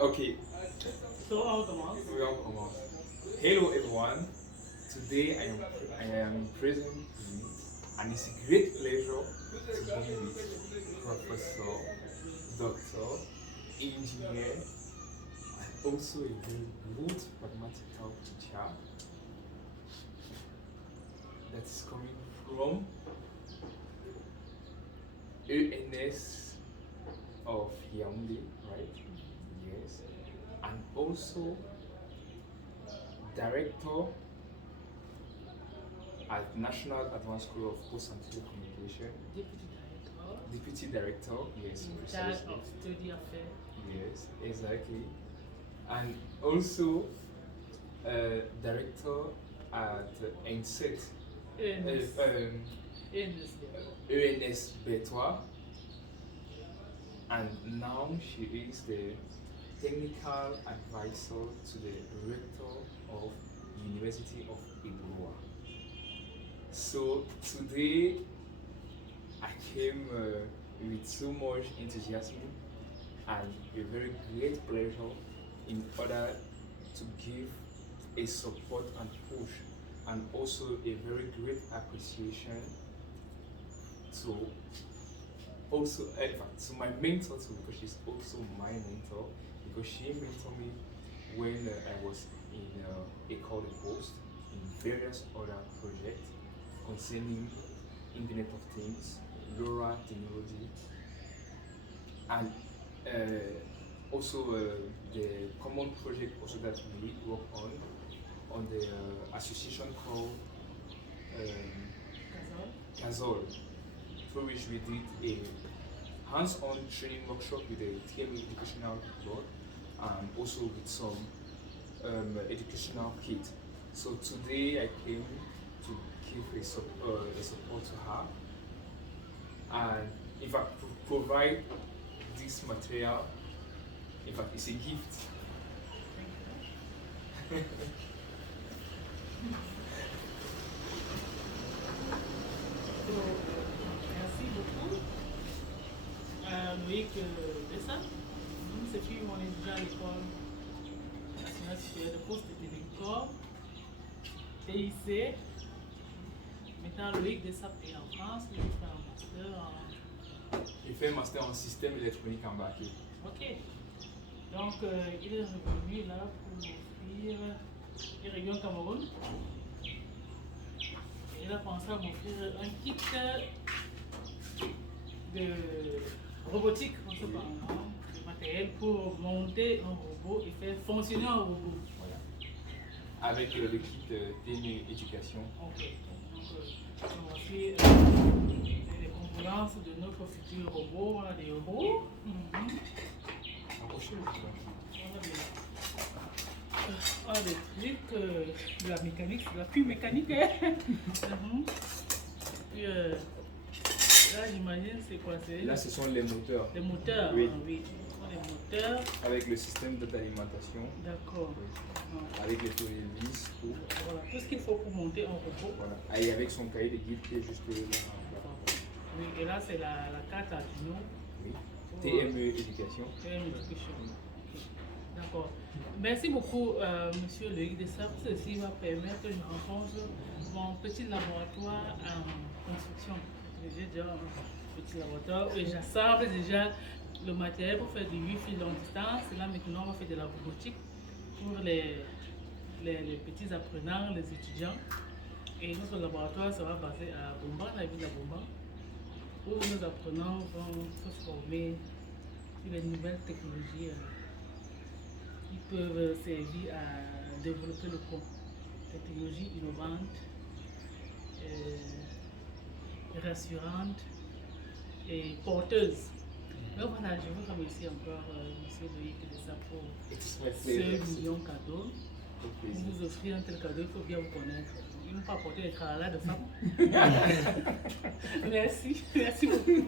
Okay, So on commence. we all come on. Hello everyone. Today I am present with, and it's a great pleasure to be with Professor, Doctor, Engineer, and also a very good mathematical teacher that is coming from ENS of Yaoundé, right? Yes. And also director at National Advanced School of Post and Telecommunication. Deputy director, yes, In charge precisely. of study affair. Yes, exactly. And also director at ENSET, ENS. ENS. ENS Betois, and now she is the technical advisor to the rector of University of Ibuwa. So today I came with so much enthusiasm and a very great pleasure in order to give a support and push and also a very great appreciation to also in fact to my mentor too, because she's also my mentor, because she mentored me when I was in a call the post in various other projects concerning Internet of Things, LoRa technology, and also the common project also that we work on the association called Kazol, through which we did a hands-on training workshop with the TMA educational board and also with some educational kit. So today I came to give a support to her and in fact provide this material. In fact, it's a gift. Merci beaucoup. Loic Dessap. C'est qui on est déjà à l'école nationale supérieure de poste de télécom, TIC. Maintenant, Loic Dessap est en France, il fait un master en... Il fait un master en système électronique embarqué. Ok. Donc, il est revenu là pour m'offrir, il revient au Cameroun. Il a pensé à m'offrir un kit de robotique, on se parle, de matériel pour monter un robot et faire fonctionner un robot. Voilà. Avec le kit TMA éducation. Ok. Donc, voici les composantes de notre futur robot. On a des robots. On a des trucs, de la mécanique, de la pure mécanique. Puis là, j'imagine, c'est quoi? Là, ce sont les moteurs. Les moteurs, oui. Oui. Ce sont les moteurs. Avec le système d'alimentation. D'accord. Oui. Avec les tournevis, tout. Voilà, tout ce qu'il faut pour monter un robot. Voilà. Et avec son cahier de guide qui est juste là. Oui, et là, c'est la carte Arduino. Oui. TME éducation. TME éducation. Okay. D'accord. Merci beaucoup, monsieur Loic Dessap. Ceci va permettre que je rencontre mon petit laboratoire en construction. J'ai déjà un petit laboratoire et j'assemble déjà le matériel pour faire du Wi-Fi longue distance. Et là, maintenant, on va faire de la robotique pour les petits apprenants, les étudiants. Et notre laboratoire sera basé à Bomba, la ville de Bomba, où nos apprenants vont se former sur les nouvelles technologies qui peuvent servir à développer le corps. Des technologies innovantes, rassurantes et porteuses. Donc voilà, je vous remercie encore, monsieur Loic Dessap, pour ce million cadeau. Pour vous offrir un tel cadeau, il faut bien vous connaître. Ils n'ont pas apporté les tralala de femmes. Merci beaucoup.